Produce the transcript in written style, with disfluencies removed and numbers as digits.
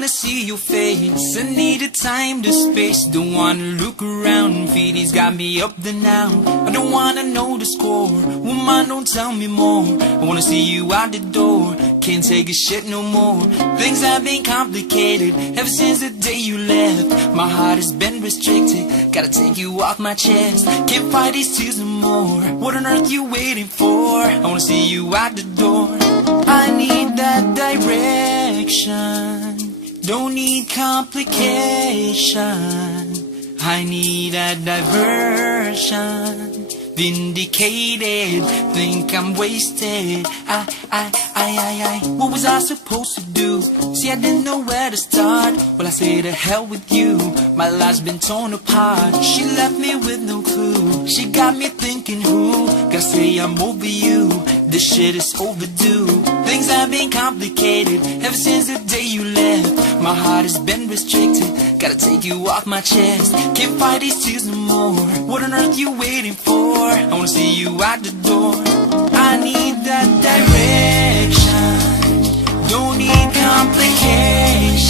wanna see your face. I need a time to space. Don't wanna look around. Feedy's got me up the now. I don't wanna know the score. Woman, don't tell me more. I wanna see you out the door. Can't take a shit no more. Things have been complicated ever since the day you left. My heart has been restricted. Gotta take you off my chest. Can't fight these tears no more. What on earth you waiting for? I wanna see you out the door. I need that direction. Don't need complication. I need a diversion. Vindicated, think I'm wasted. What was I supposed to do? See, I didn't know where to start. Well, I say to hell with you. My life's been torn apart. She left me with no clue. She got me thinking who? Gotta say I'm over you. This shit is overdue. Things have been complicated ever since the day you left. My heart has been restricted. Gotta take you off my chest. Can't fight these tears no more. What on earth you waiting for? I wanna see you out the door. I need that direction. Don't need complication.